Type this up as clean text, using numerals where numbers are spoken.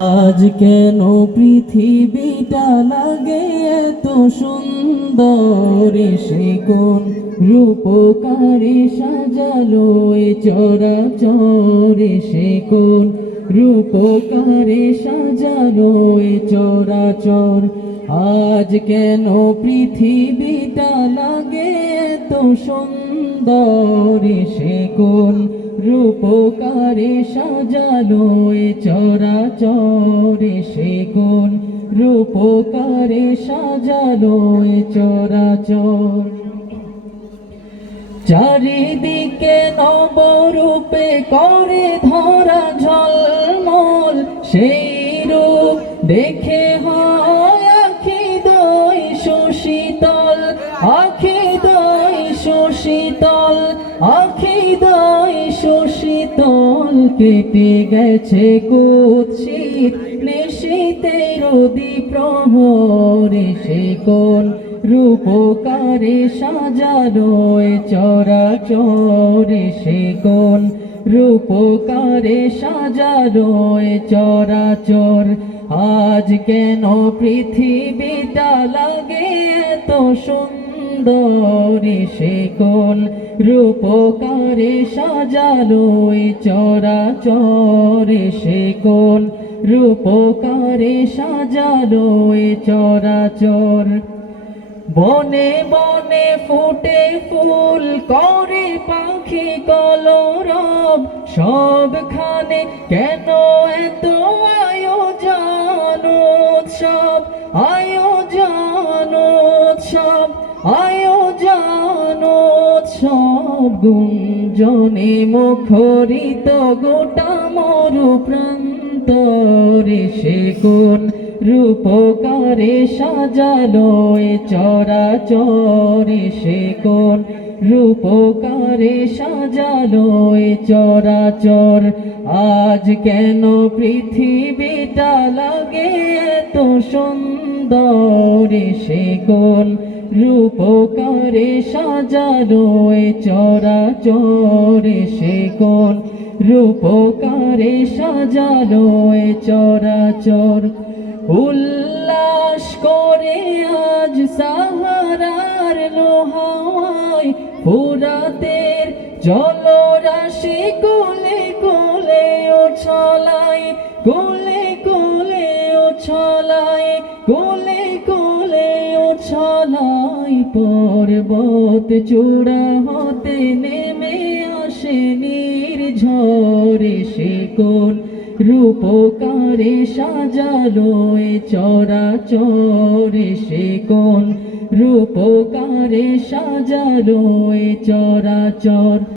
আজ কেন পৃথিবীটা লাগে এত সুন্দর, সে কোন রূপকারে সাজালো এ চরাচর, সে কোন রূপকারে সাজালো এ চরাচর। আজ কেন পৃথিবীটা লাগে এত সুন্দর, সে কোন রূপকারে সাজালো এ চরাচর, সে কোন রূপকারে সাজালো এ চরাচর। চারিদিকে নবরূপে করে ধরা ঝলমল, সেই রূপ দেখে হয় আখি দয় সুশীতল, আখি দয় সুশীতল, আখি দয় সুশীতল। কেটে গেছে কুৎসিত নিশীথের দ্বিপ্রহরে, সে কোন রূপকারে সাজালো এ চরাচর, সে কোন রূপকারে সাজালো এ চরাচর। আজ কেন পৃথিবীটা লাগে এত সুন্দর, সে কোন রূপকারে সাজালো এ চরাচর, সে কোন রূপকারে সাজালো এ চরাচর। বনে বনে ফুটে ফুল করে পাখি কলরব, সবখানে কেন এত আয়োজন উৎসব, আয়োজন উৎসব, আয়োজন উৎসব। গুঞ্জনে মুখরিত গোটা মরু প্রান্তরে, সে কোন রূপকারে সাজালো এ চরাচর, সে কোন রূপকারে সাজালো এ চরাচর। আজ কেন পৃথিবীটা লাগে এত সুন্দর, সে কোন রূপকারে সাজালো এ চরাচর, সে কোন রূপকারে সাজালো এ চরাচর। উল্লাস করে আজ সাহারার লোহাওয়ায়, ফুরাতের জলরাশি কোলে কোলে উছলায়, কোলে কোলে উছলায়, কোলে কোলে উছলায়। পর্বত চূড়া হতে নেমে আসে নির্ঝরে, সে কোন রূপকারে সাজালো এ চরাচর, সে কোন রূপকারে সাজালো এ চরাচর।